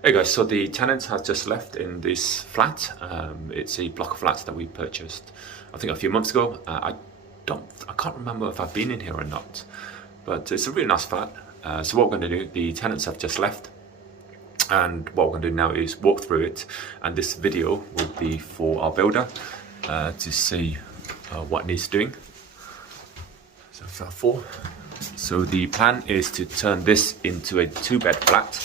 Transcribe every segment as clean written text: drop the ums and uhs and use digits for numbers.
Hey guys, so the tenant has just left in this flat. It's a block of flats that we purchased, I think, a few months ago. I can't remember if I've been in here or not, but it's a really nice flat. So what we're going to do, the tenants have just left, and what we're going to do now is walk through it. And this video will be for our builder to see what needs doing. So flat 4. So the plan is to turn this into a 2-bed flat.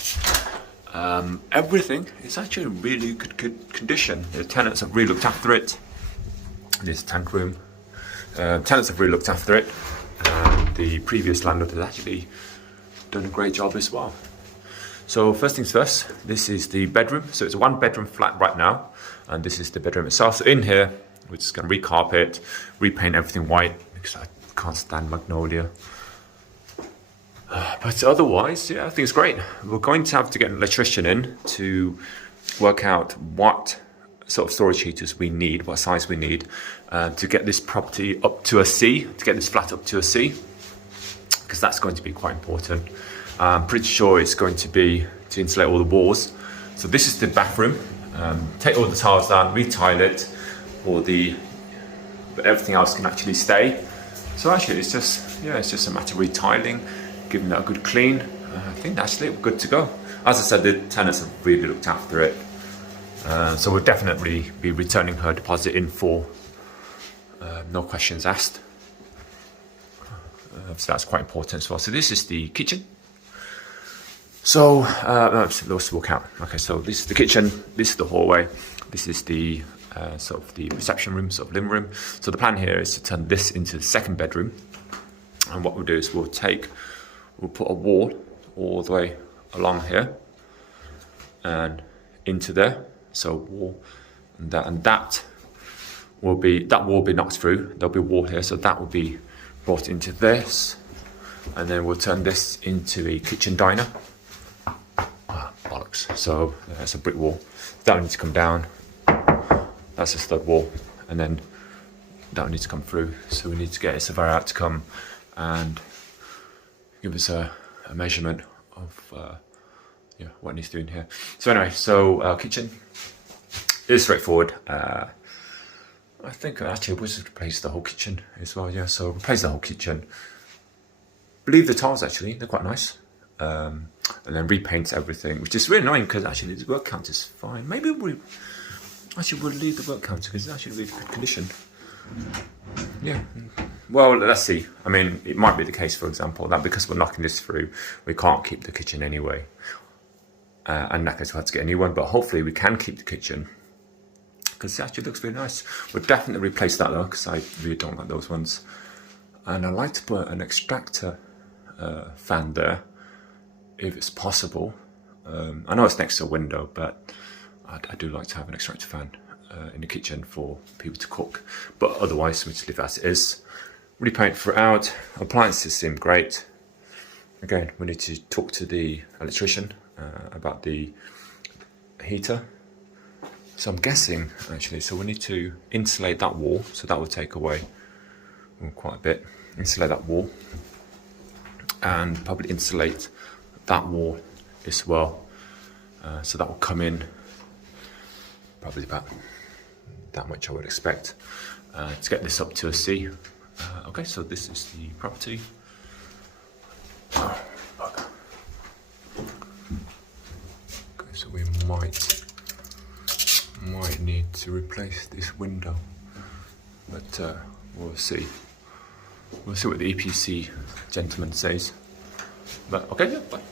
Everything is actually in really good condition. The tenants have really looked after it. This tank room. Tenants have really looked after it. The previous landlord has actually done a great job as well. So first things first, this is the bedroom. So it's a 1-bedroom flat right now, and this is the bedroom itself. So in here, we're just going to recarpet, repaint everything white because I can't stand magnolia. But otherwise, yeah, I think it's great. We're going to have to get an electrician in to work out what sort of storage heaters we need, what size we need, to get this property up to a C, to get this flat up to a C, because that's going to be quite important. I'm pretty sure it's going to be to insulate all the walls. So this is the bathroom. Take all the tiles down, retile it, but everything else can actually stay. So actually, it's just a matter of retiling, giving that a good clean. I think actually we're good to go. As I said, the tenants have really looked after it. So we'll definitely be returning her deposit in full. No questions asked. So that's quite important as well. So this is the kitchen. So let's walk out. Okay, so this is the kitchen, this is the hallway, this is the sort of the reception room, sort of living room. So the plan here is to turn this into the 2nd bedroom. And what we'll do is we'll put a wall all the way along here and into there. So wall and that will be knocked through. There'll be a wall here, so that will be brought into this, and then we'll turn this into a kitchen diner. Bollocks. So that's a brick wall. That will need to come down. That's a stud wall, and then that will need to come through. So we need to get a surveyor out to come and give us a measurement of what needs doing here. So anyway, so kitchen is straightforward. I think actually we'll just replace the whole kitchen as well. Yeah, so replace the whole kitchen. Leave the tiles, actually, they're quite nice. And then repaint everything, which is really annoying because actually the work count is fine. Maybe we'll leave the work counter because it's actually really good condition. Yeah. Well, let's see. I mean, it might be the case, for example, that because we're knocking this through, we can't keep the kitchen anyway. And in that case, we'll have to get a new one. But hopefully we can keep the kitchen because it actually looks really nice. We'll definitely replace that though, because I really don't like those ones. And I like to put an extractor fan there, if it's possible. I know it's next to a window, but I do like to have an extractor fan in the kitchen for people to cook. But otherwise, we just leave it as it is. Repaint throughout. Appliances seem great. Again, we need to talk to the electrician about the heater. So I'm guessing, actually, so we need to insulate that wall. So that will take away quite a bit. Insulate that wall. And probably insulate that wall as well. So that will come in probably about that much, I would expect, to get this up to a C. Okay, so this is the property. Oh, bugger. Okay, so we might need to replace this window, but we'll see. We'll see what the EPC gentleman says. But okay, yeah, bye.